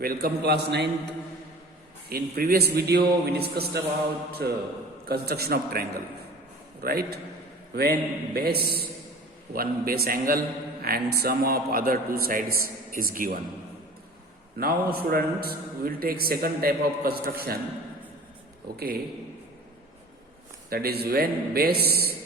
Welcome class 9th. In previous video we discussed about construction of triangle, right? When one base angle and sum of other two sides is given. Now students, we will take second type of construction, okay? That is when base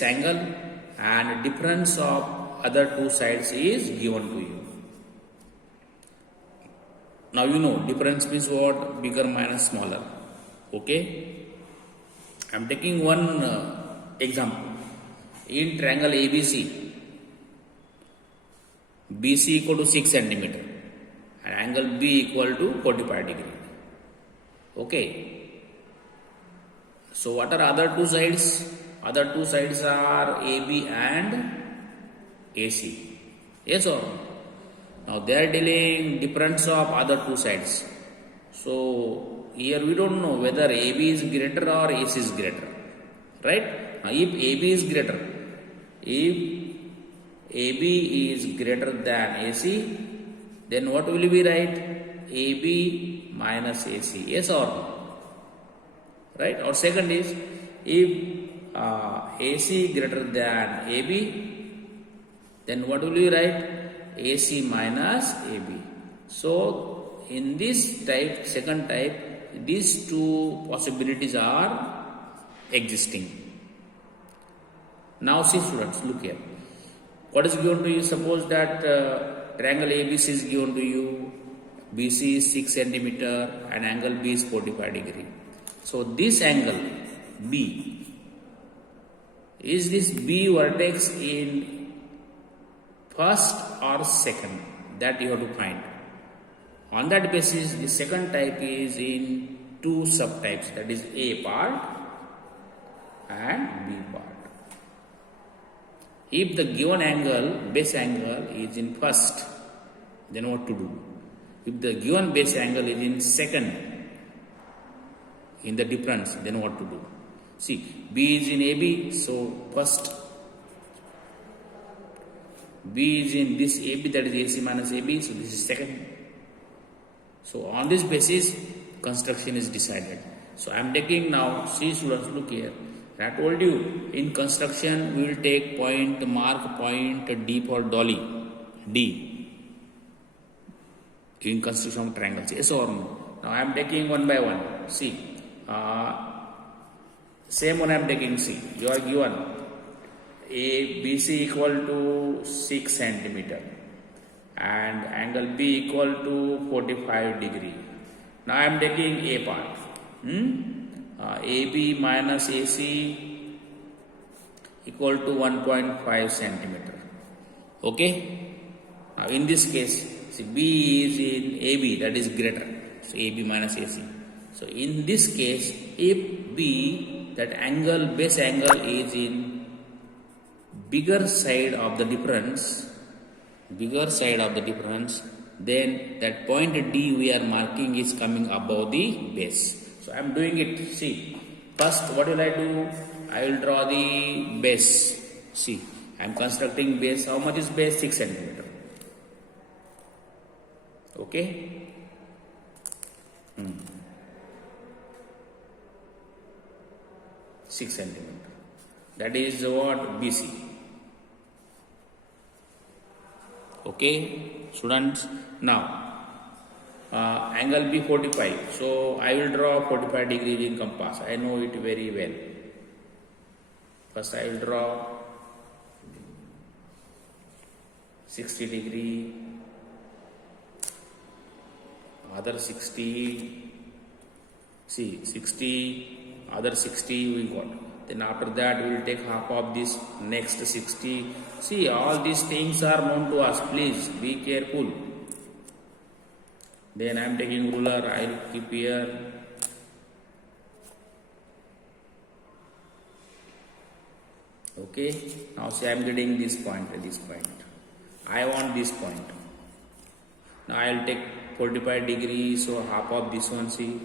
angle and difference of other two sides is given to you. Now you know difference means what? Bigger minus smaller. Okay. I am taking one example. In triangle ABC, BC equal to 6 centimeter and angle B equal to 45 degree. Okay. So what are other two sides? Other two sides are AB and AC. Yes or no? Now they are dealing difference of other two sides. So here we don't know whether AB is greater or AC is greater. Right? Now if AB is greater, if AB is greater than AC, then what will be right? AB minus AC. Yes or no? Right? Or second is, if AC greater than AB, then what will be right? AC minus AB. So in this type, second type, these two possibilities are existing. Now see students, look here. What is given to you? Suppose that triangle ABC is given to you. BC is 6 centimeter and angle B is 45 degree. So this angle B, is this B vertex in first or second? That you have to find. On that basis, the second type is in two subtypes, that is A part and B part. If the given angle, base angle is in first, then what to do? If the given base angle is in second, in the difference, then what to do? See, B is in AB, so first. B is in this AB, that is AC minus AB, so this is second. So on this basis, construction is decided. So I am taking now, see students, look here. I told you, in construction, we will take point, mark point D for dolly, D, in construction of triangles, yes or no? Now I am taking one by one, see, same one I am taking, see, you are given BC equal to 6 centimeter and angle B equal to 45 degree. Now I am taking A part. AB minus AC equal to 1.5 centimeter. Okay. Now in this case, see, B is in AB, that is greater. So AB minus AC. So in this case, if B, that angle, base angle is in bigger side of the difference, then that point D we are marking is coming above the base. So I am doing it. See, first what will I do? I will draw the base. See, I am constructing base. How much is base? 6 centimeter. Okay. 6 centimeter. That is what? BC. Okay, students. Now, angle B 45. So I will draw 45 degrees in compass. I know it very well. First I will draw 60 degree, other 60. See, 60, other 60 we got. Then after that we will take half of this, next 60. See, all these things are known to us. Please be careful. Then I am taking ruler. I will keep here. Okay. Now see, I am getting this point. I want this point. Now I will take 45 degrees. So half of this one. See.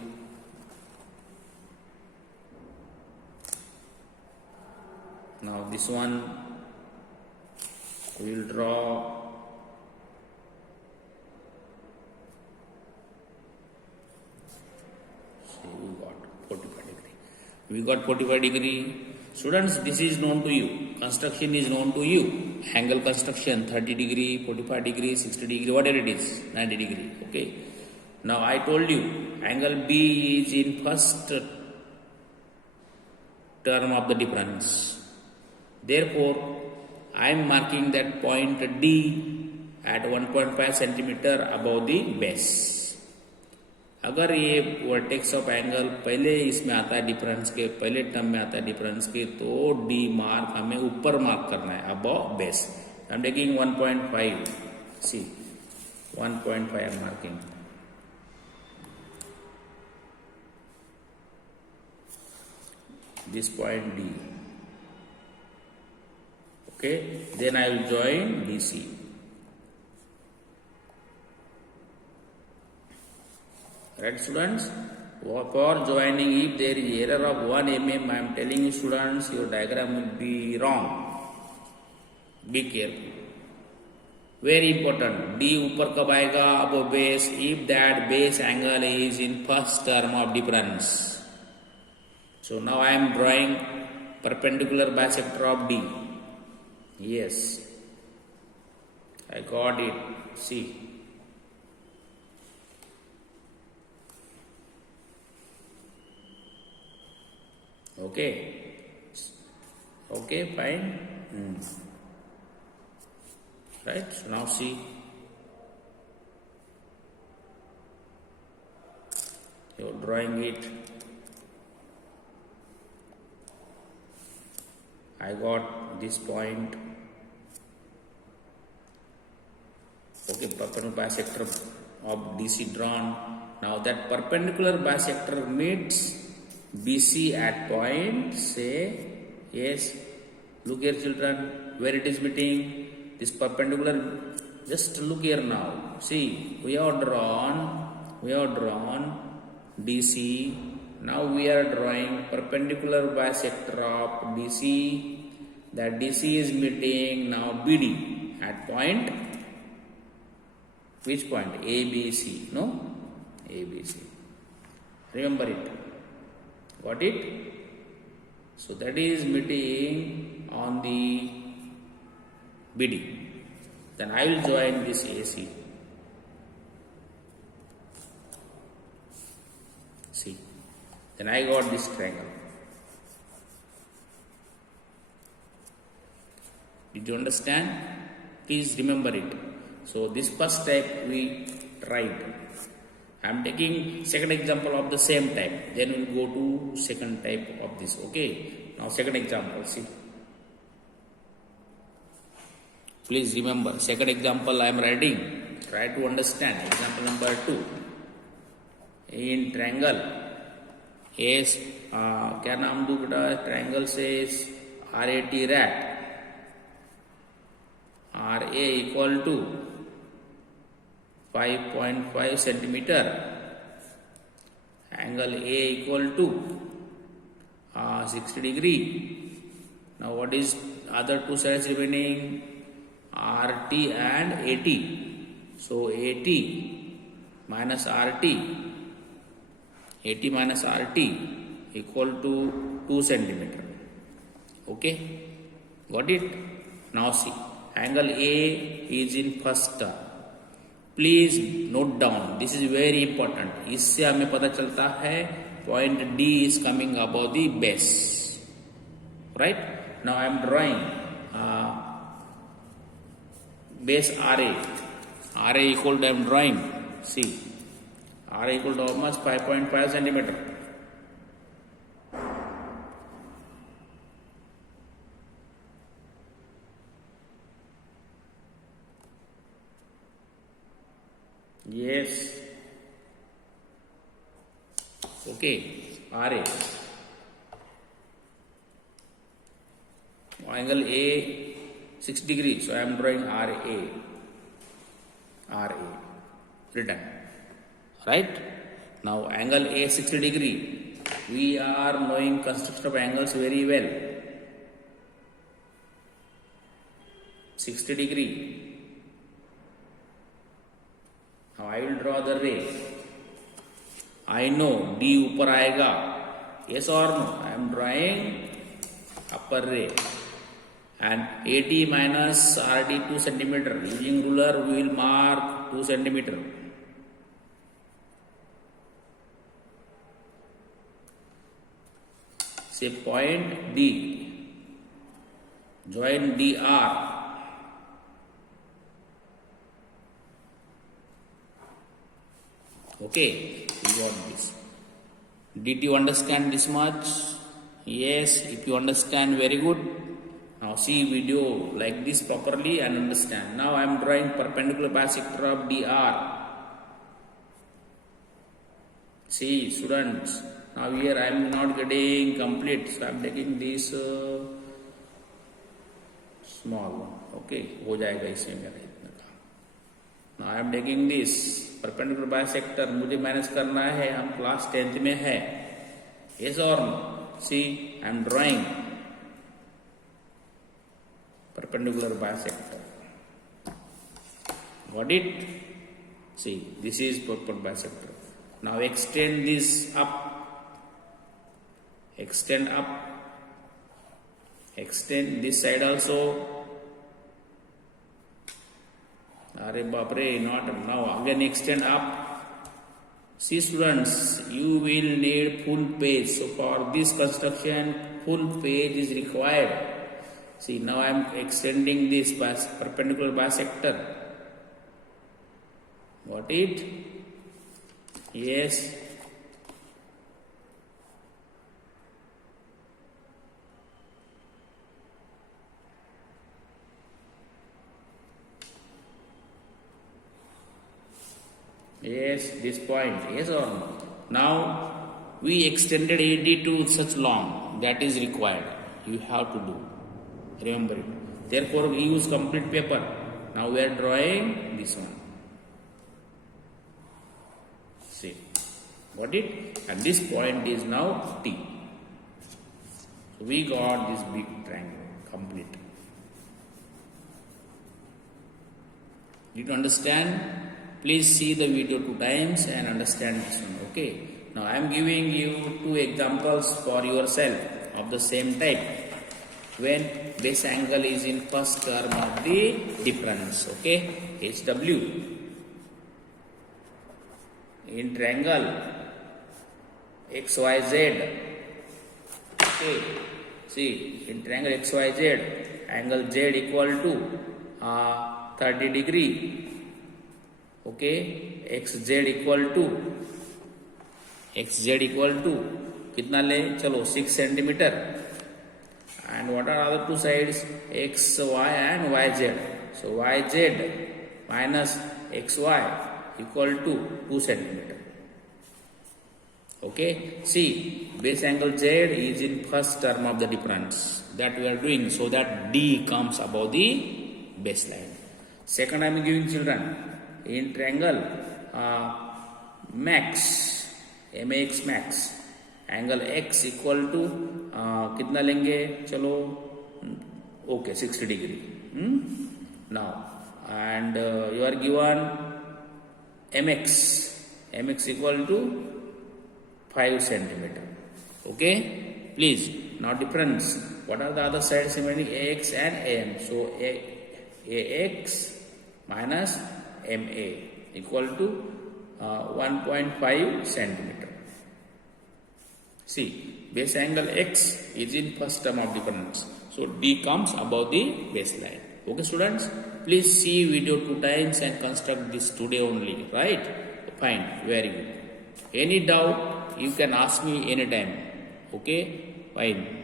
Now this one we will draw We got 45 degree. Students, this is known to you. Construction is known to you. Angle construction 30 degree, 45 degree, 60 degree, whatever it is, 90 degree. Okay. Now I told you angle B is in first term of the difference. Therefore, I am marking that point D at 1.5 centimeter above the base. अगर ये vertex of angle पहले इसमें आता है difference के, पहले term में आता है डिफरेंस के, तो डी मार्क हमें ऊपर मार्क करना है above base. I am taking 1.5. C 1.5 I am marking. This point D. Okay, then I will join DC. Right, students? For joining, if there is error of 1 mm, I am telling you students, your diagram will be wrong. Be careful. Very important. D ऊपर कब आएगा? Above base. If that base angle is in first term of difference. So now I am drawing perpendicular bisector of D. Yes. I got it. See. Okay. Okay, fine. Right, so now see. You're drawing it. I got this point. Okay, perpendicular bisector of DC drawn. Now that perpendicular bisector meets BC at point, say, yes, look here children, where it is meeting, this perpendicular, just look here now, see, we have drawn DC, now we are drawing perpendicular bisector of DC, that DC is meeting now BD at point, which point? ABC, no? ABC, remember it. Got it? So that is meeting on the BD. Then I will join this AC. See. Then I got this triangle. Did you understand? Please remember it. So this first step we tried. I am taking second example of the same type. Then we will go to second type of this. Okay. Now second example. See. Please remember. Second example I am writing. Try to understand. Example number 2. In triangle. Yes. क्या नाम दूँ बेटा? Triangle says RAT rat. RA equal to 5.5 centimeter, angle A equal to 60 degree. Now what is other two sides remaining? RT and AT. So AT minus RT equal to 2 centimeter. Okay, got it? Now see, angle A is in first term. Please note down, this is very important. इससे हमें पता चलता है point D is coming above the base. Right, now I am drawing base RA equal to I am drawing. See, RA equal to almost 5.5 centimeter. Yes. Okay. RA. Angle A 6 degree. So I am drawing RA. Written. Right? Now angle A 60 degree. We are knowing construction of angles very well. 60 degree. Now I will draw the ray. I know D ऊपर आएगा, Yes or no? I am drawing upper ray. And AD minus RD 2 centimeter. Using ruler, we will mark 2 centimeter. Say point D. Join DR. Okay, you got this. Did you understand this much? Yes, if you understand, very good. Now see video like this properly and understand. Now I am drawing perpendicular bisector of DR. See students, now here I am not getting complete, so I am taking this small one. Okay, हो जाएगा इसमें मेरा इतना काम. Now I am taking this perpendicular bisector. मुझे manage करना है, हम क्लास 10th में है. Yes or no? See, I am drawing perpendicular bisector. Got it? See, this is perpendicular bisector. Now extend this up. Extend up. Extend this side also. Are bapre, not now. Again extend up. See students, you will need full page. So for this construction, full page is required. See, now I am extending this perpendicular bisector. Got it? Yes. Yes, this point. Yes or no? Now we extended AD to such long. That is required. You have to do. Remember it. Therefore, we use complete paper. Now we are drawing this one. See. Got it? And this point is now T. So we got this big triangle. Complete. Did you understand? Please see the video 2 times and understand this one. Okay. Now I am giving you 2 examples for yourself of the same type. When base angle is in first term of the difference. Okay. HW. In triangle XYZ. Okay. See, in triangle XYZ, angle Z equal to 30 degree. Okay, XZ equal to कितना ले, चलो 6 centimeter. And what are other 2 sides? XY and YZ. So YZ minus XY equal to 2 centimeter. Okay, see, base angle Z is in first term of the difference. That we are doing so that D comes above the baseline. Second, I am giving children. In triangle max, MAX max, angle X equal to कितना लेंगे, चलो okay 60 degree. Now and you are given MX equal to 5 centimeter. Okay, please, now difference. What are the other sides remaining? AX and AM. So AX minus MA equal to 1.5 centimeter. See, base angle X is in first term of difference. So D comes above the baseline. Okay students, please see video 2 times and construct this today only. Right? Fine, very good. Any doubt, you can ask me anytime. Okay, fine.